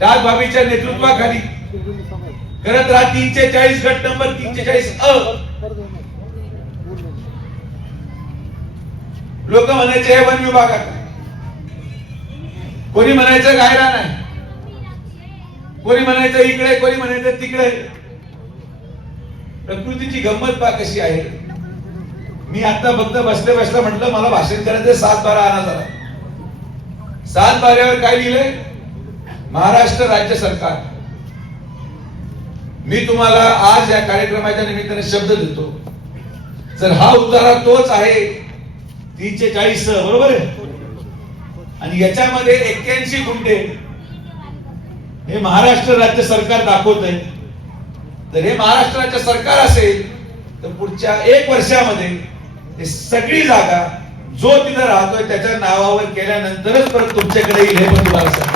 डाग भाभीच्या नेतृत्वाखाली करत राहा 340 गट नंबर 340 अ. लोक म्हणायचे हे वन विभागात, कोणी म्हणायचं गायला नाही, कोणी म्हणायचं इकडे, कोणी म्हणायचं तिकडे. प्रकृतीची गंमत पहा कशी आहे. मी आता फक्त बसले बसलं म्हटलं मला भाषण करायचं 7-12 आणा झाला. 7-12 काय लिहिलंय? महाराष्ट्र राज्य सरकार. मी तुम्हाला आज या कार्यक्रमाच्या निमित्ताने शब्द देतो, जर हा उतारा तोच आहे 340 बरोबर आहे आणि याच्यामध्ये 81 गुंठे हे महाराष्ट्र राज्य सरकार दाखवत आहे, तर हे महाराष्ट्र राज्य सरकार असेल तर पुढच्या 1 वर्षामध्ये हे सगळी जागा जो तिथं राहतोय त्याच्या नावावर केल्यानंतरच परत तुमच्याकडे येईल हे पण तुम्हाला सांगतो.